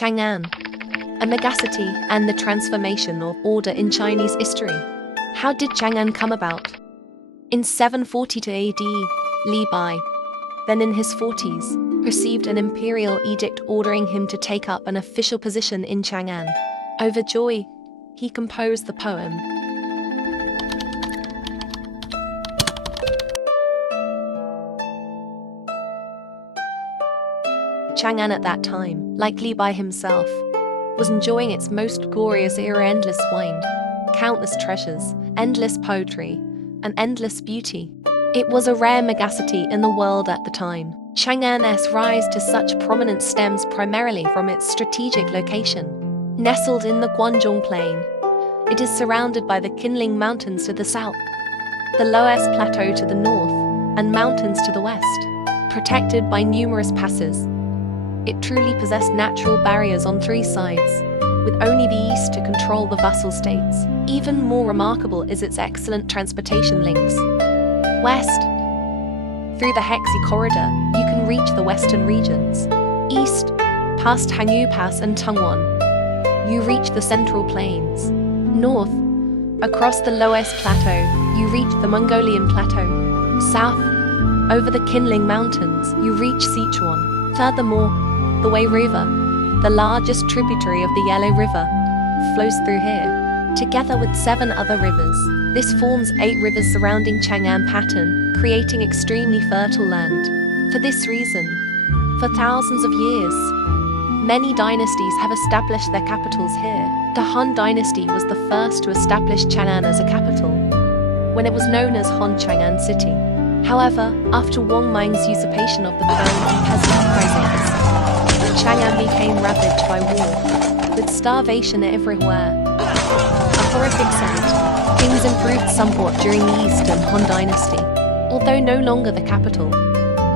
Chang'an, a Magacy, and the transformation of order in Chinese history. How did Chang'an come about? In 742 AD, Li Bai, then in his 40s, received an imperial edict ordering him to take up an official position in Chang'an. Overjoyed, he composed the poem. Chang'an at that time, like Li Bai himself, was enjoying its most glorious era: endless wine, countless treasures, endless poetry, and endless beauty. It was a rare Magacy in the world at the time. Chang'an's rise to such prominence stems primarily from its strategic location. Nestled in the Guangdong Plain, it is surrounded by the Qinling Mountains to the south, the Loess Plateau to the north, and mountains to the west. Protected by numerous passes, it truly possessed natural barriers on three sides, with only the east to control the vassal states. Even more remarkable is its excellent transportation links. West, through the Hexi corridor, you can reach the western regions. East, past Hangyu Pass and Chang'an, you reach the central plains. North, across the Loess Plateau, you reach the Mongolian Plateau. South, over the Qinling Mountains, you reach Sichuan. Furthermore, the Wei River, the largest tributary of the Yellow River, flows through here, together with 7 other rivers. This forms 8 rivers surrounding Chang'an pattern, creating extremely fertile land. For this reason, for thousands of years, many dynasties have established their capitals here. The Han dynasty was the first to establish Chang'an as a capital, when it was known as Han Chang'an City. However, after Wang Mang's usurpation of the throne and peasant uprisings, Chang'an became ravaged by war, with starvation everywhere. A horrific sight. Things improved somewhat during the Eastern Han dynasty. Although no longer the capital,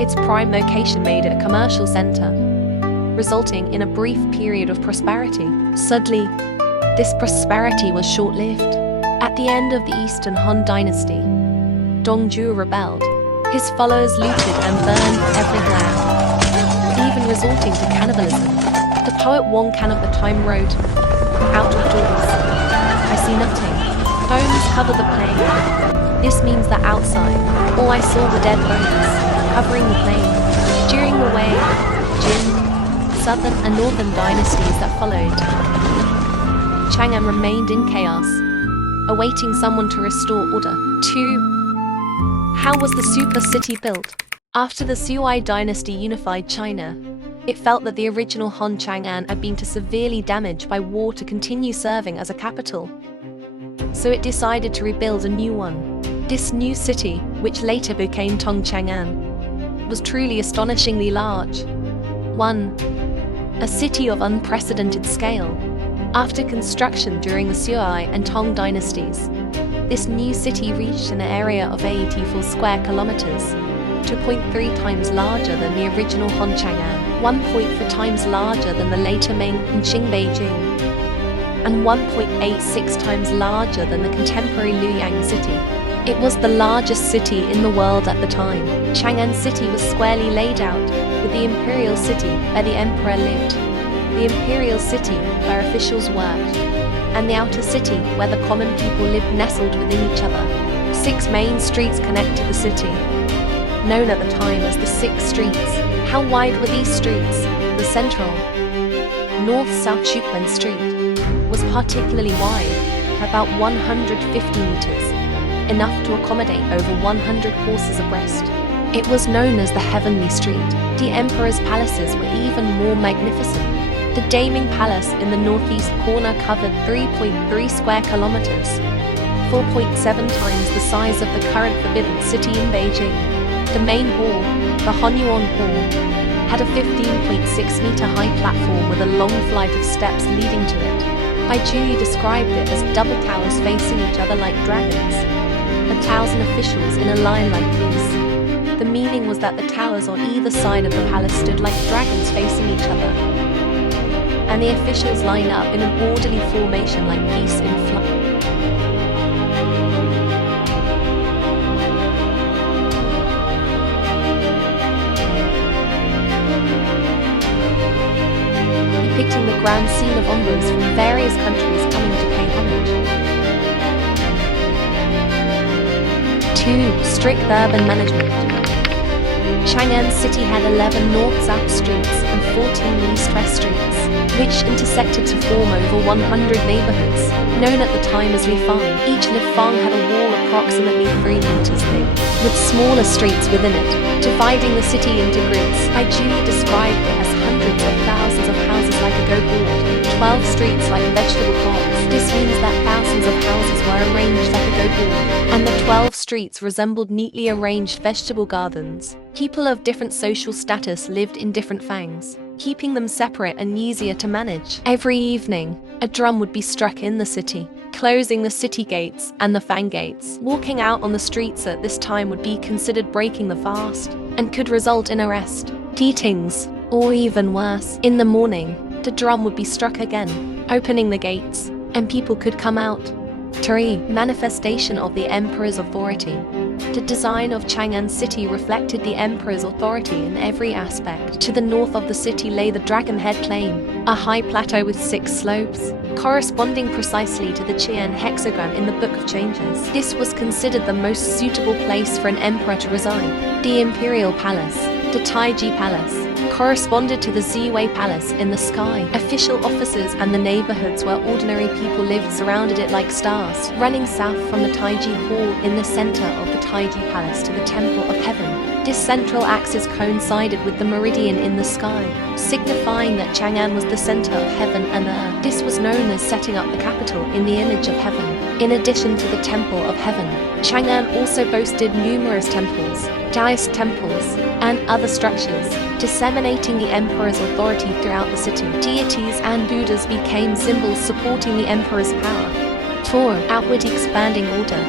its prime location made it a commercial center, resulting in a brief period of prosperity. Sadly, this prosperity was short-lived. At the end of the Eastern Han dynasty, Dongzhu rebelled. His followers looted and burned everywhere, even resorting to cannibalism. The poet Wang Can of the time wrote, "Out of doors, I see nothing. Bones cover the plain. This means that outside, all I saw were dead bones, covering the plain." During the Wei, Jin, southern and northern dynasties that followed, Chang'an remained in chaos, awaiting someone to restore order. 2. How was the super city built? After the Sui dynasty unified China, it felt that the original Han Chang'an had been too severely damaged by war to continue serving as a capital. So it decided to rebuild a new one. This new city, which later became Tong Chang'an, was truly astonishingly large. 1. A city of unprecedented scale. After construction during the Sui and Tong dynasties, this new city reached an area of 84 square kilometers, 2.3 times larger than the original Han Chang'an, 1.4 times larger than the later Ming and Qing Beijing, and 1.86 times larger than the contemporary Luoyang city. It was the largest city in the world at the time. Chang'an city was squarely laid out, with the imperial city where the emperor lived, the imperial city where officials worked, and the outer city where the common people lived nestled within each other. 6 main streets connected the city, known at the time as the 6 streets. How wide were these streets? The central, north-south Chukwen Street was particularly wide, about 150 meters, enough to accommodate over 100 horses abreast. It was known as the Heavenly Street. The emperor's palaces were even more magnificent. The Daming Palace in the northeast corner covered 3.3 square kilometers, 4.7 times the size of the current Forbidden City in Beijing. The main hall, the Honyuan Hall, had a 15.6 meter high platform with a long flight of steps leading to it. Bai Juyi described it as double towers facing each other like dragons, 1,000 officials in a line like these. The meaning was that the towers on either side of the palace stood like dragons facing each other, and the officials lined up in an orderly formation like geese in flight. Depicting the grand scene of envoys from various countries coming to pay homage. 2. Strict urban management. Chang'an City had 11 north-south streets and 14 east-west streets, which intersected to form over 100 neighborhoods, known at the time as Lifang. Each Lifang had a wall approximately 3 meters thick, with smaller streets within it, dividing the city into grids. I Julie described it as hundreds of thousands of houses like a go-board, 12 streets like vegetable plots. This means that thousands of houses were arranged like a go-board, and the 12 streets resembled neatly arranged vegetable gardens. People of different social status lived in different fangs, keeping them separate and easier to manage. Every evening, a drum would be struck in the city, closing the city gates and the fang gates. Walking out on the streets at this time would be considered breaking the fast and could result in arrest, beatings, or even worse. In the morning, the drum would be struck again, opening the gates, and people could come out. 3. Manifestation of the emperor's authority. The design of Chang'an City reflected the emperor's authority in every aspect. To the north of the city lay the Dragon Head Plain, a high plateau with 6 slopes, corresponding precisely to the Qian hexagram in the Book of Changes. This was considered the most suitable place for an emperor to reside. The Imperial Palace, the Taiji Palace, corresponded to the Ziwei Palace in the sky. Official offices and the neighborhoods where ordinary people lived surrounded it like stars. Running south from the Taiji Hall in the center of the Taiji Palace to the Temple of Heaven, this central axis coincided with the meridian in the sky, signifying that Chang'an was the center of heaven and earth. This was known as setting up the capital in the image of heaven. In addition to the Temple of Heaven, Chang'an also boasted numerous temples, Taoist temples, and other structures, disseminating the emperor's authority throughout the city. Deities and Buddhas became symbols supporting the emperor's power. 4. Outward expanding order.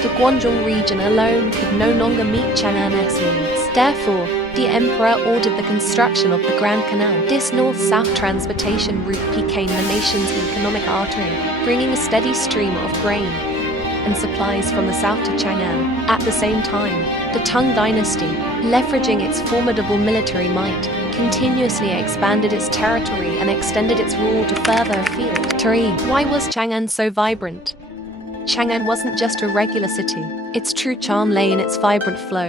The Guangdong region alone could no longer meet Chang'an's needs. Therefore, the emperor ordered the construction of the Grand Canal. This north-south transportation route became the nation's economic artery, bringing a steady stream of grain and supplies from the south to Chang'an. At the same time, the Tang dynasty, leveraging its formidable military might, continuously expanded its territory and extended its rule to further afield. 3. Why was Chang'an so vibrant? Chang'an wasn't just a regular city. Its true charm lay in its vibrant flow.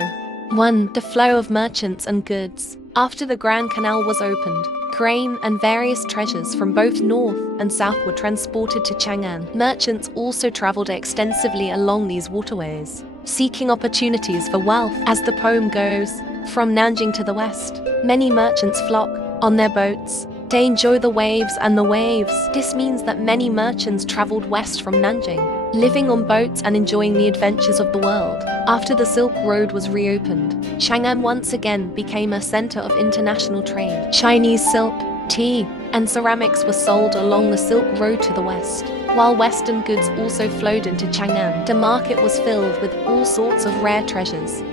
1. The flow of merchants and goods. After the Grand Canal was opened, grain and various treasures from both north and south were transported to Chang'an. Merchants also traveled extensively along these waterways, seeking opportunities for wealth. As the poem goes, from Nanjing to the west, many merchants flock on their boats. They enjoy the waves and the waves. This means that many merchants traveled west from Nanjing, living on boats and enjoying the adventures of the world. After the Silk Road was reopened, Chang'an once again became a center of international trade. Chinese silk, tea, and ceramics were sold along the Silk Road to the west, while Western goods also flowed into Chang'an. The market was filled with all sorts of rare treasures: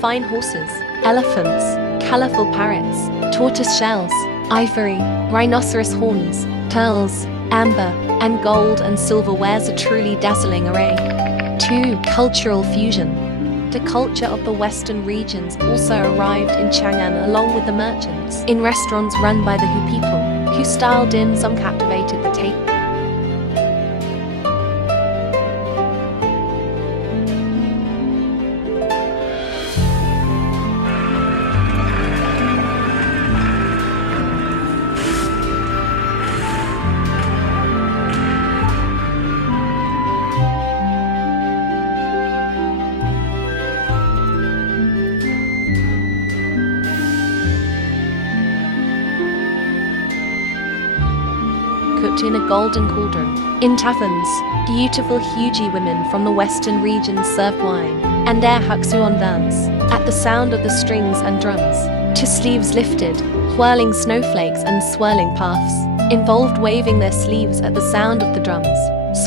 fine horses, elephants, colorful parrots, tortoise shells, ivory, rhinoceros horns, pearls, amber, and gold and silver wares a truly dazzling array. 2. Cultural fusion. The culture of the western regions also arrived in Chang'an along with the merchants. In restaurants run by the Hu people, Hu-style dim sum captivated the taste. Cooked in a golden cauldron. In taverns, beautiful Huji women from the western regions served wine, and their Haksuon dance, at the sound of the strings and drums, to sleeves lifted, whirling snowflakes and swirling puffs, involved waving their sleeves at the sound of the drums,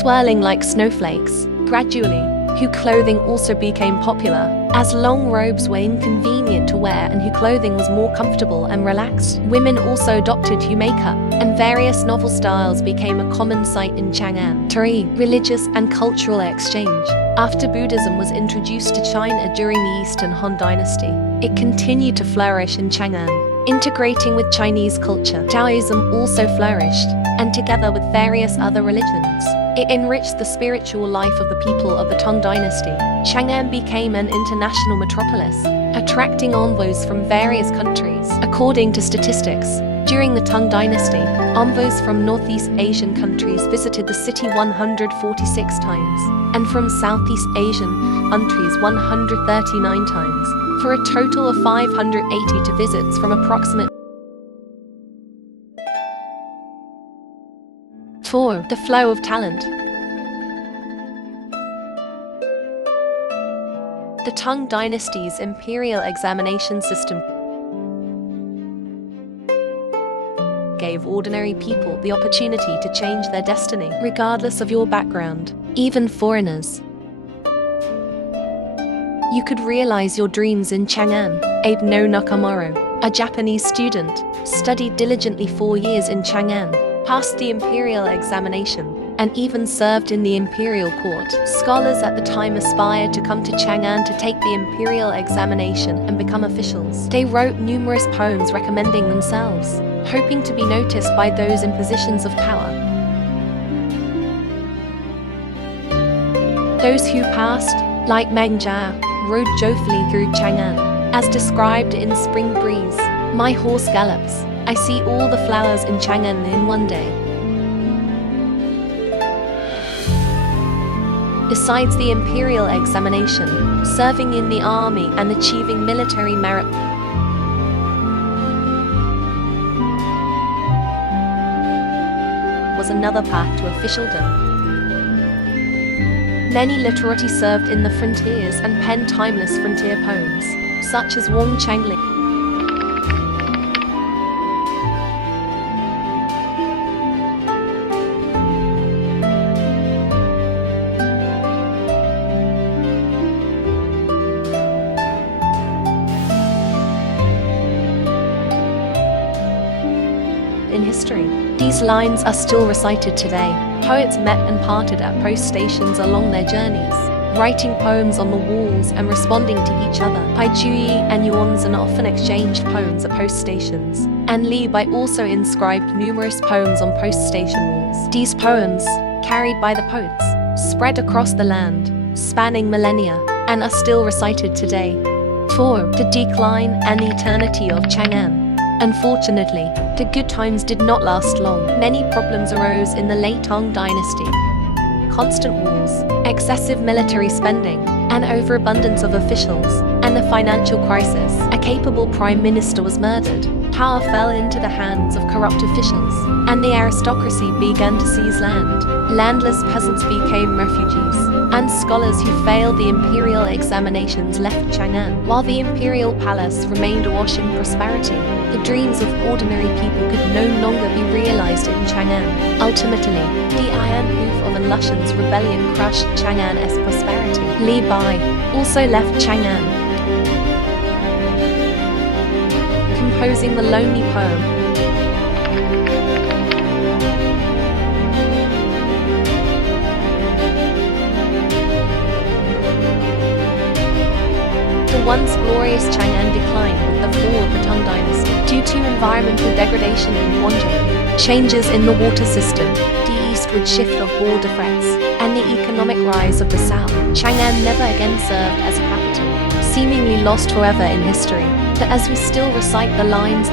swirling like snowflakes. Gradually, Hu clothing also became popular, as long robes were inconvenient to wear and Hu clothing was more comfortable and relaxed. Women also adopted Hu makeup, and various novel styles became a common sight in Chang'an. 3. Religious and cultural exchange. After Buddhism was introduced to China during the Eastern Han Dynasty, it continued to flourish in Chang'an. Integrating with Chinese culture, Taoism also flourished, and together with various other religions, it enriched the spiritual life of the people of the Tang dynasty. Chang'an became an international metropolis, attracting envoys from various countries. According to statistics, during the Tang dynasty, envoys from Northeast Asian countries visited the city 146 times, and from Southeast Asian countries 139 times, for a total of 582 visits from approximately 4. The flow of talent. The Tang dynasty's imperial examination system gave ordinary people the opportunity to change their destiny, regardless of your background, even foreigners. You could realize your dreams in Chang'an. Abe no Nakamura, a Japanese student, studied diligently 4 years in Chang'an, passed the imperial examination, and even served in the imperial court. Scholars at the time aspired to come to Chang'an to take the imperial examination and become officials. They wrote numerous poems recommending themselves, hoping to be noticed by those in positions of power. Those who passed, like Meng Jia, rode joyfully through Chang'an. As described in Spring Breeze, my horse gallops. I see all the flowers in Chang'an in one day. Besides the imperial examination, serving in the army and achieving military merit was another path to officialdom. Many literati served in the frontiers and penned timeless frontier poems, such as Wang Changli. In history, these lines are still recited today. Poets met and parted at post stations along their journeys, writing poems on the walls and responding to each other. Bai Juyi and Yuanzhen often exchanged poems at post stations, and Li Bai also inscribed numerous poems on post station walls. These poems, carried by the poets, spread across the land, spanning millennia, and are still recited today. 4. The decline and eternity of Chang'an. Unfortunately, the good times did not last long. Many problems arose in the late Tang dynasty. Constant wars, excessive military spending, an overabundance of officials, and a financial crisis. A capable prime minister was murdered. Power fell into the hands of corrupt officials, and the aristocracy began to seize land. Landless peasants became refugees, and scholars who failed the imperial examinations left Chang'an. While the imperial palace remained awash in prosperity, the dreams of ordinary people could no longer be realized in Chang'an. Ultimately, the iron hoof of An Lushan's rebellion crushed Chang'an's prosperity. Li Bai also left Chang'an, composing the lonely poem The once glorious Chang'an declined with the fall of the Tang dynasty due to environmental degradation in Guangzhou, changes in the water system, the eastward shift of border threats, and the economic rise of the south. Chang'an never again served as a capital, seemingly lost forever in history. But as we still recite the lines,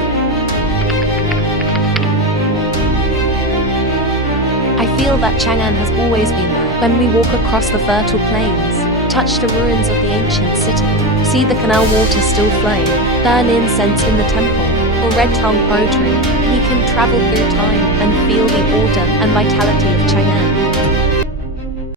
I feel that Chang'an has always been there. When we walk across the fertile plains, touch the ruins of the ancient city, see the canal water still flowing, burn incense in the temple, or red-tongue poetry, we can travel through time and feel the order and vitality of Chang'an.